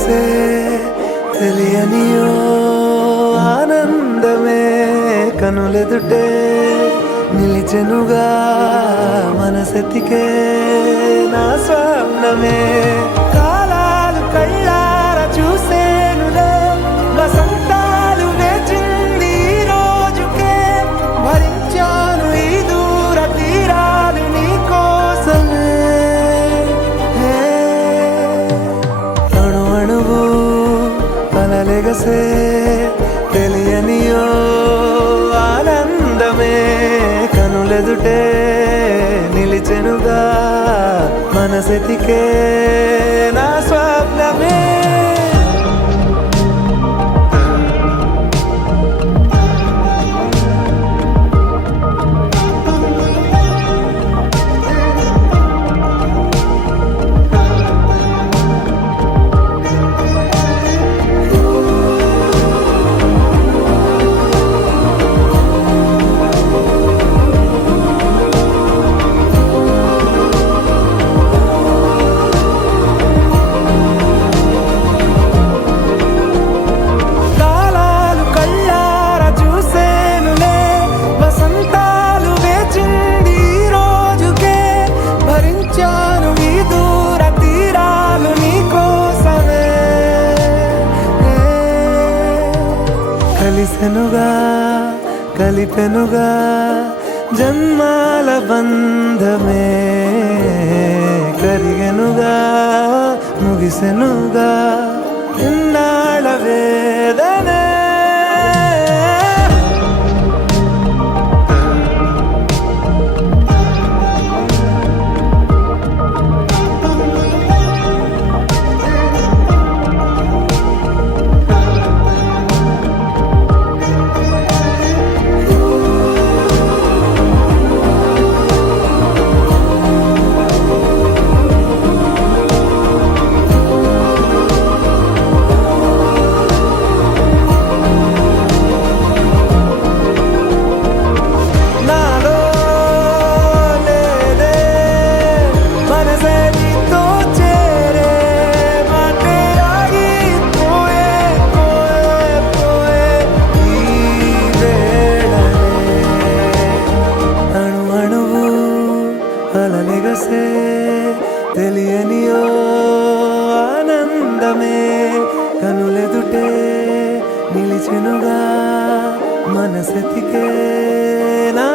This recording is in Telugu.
కలలెగసే తెలియనియో ఆనందమే కనులెదుటే నిలిచెనుగా మనసెతికే నా స్వప్నమే కాలాలు కళ్ళార చూసేనులే వసంతాలు వేచింది ఈ రోజుకే భరించాను ఈ దూర తీరాలు నీ కోసమే అణు అణువు కలలెగసే తెలియనియో ఆనందమే కనులెదుటే నిలిచెనుగా మనసెతికే నా స్వప్నమే కలిసెనుగా కలిపెనుగా జన్మాల బంధమే కరిగెనుగా ముగిసెనుగా ఇన్నాళ్ళ వేదనే కలలెగసే తెలియనియో ఆనందమే కనులెదుటే నిలిచెనుగా మనసెతికే నా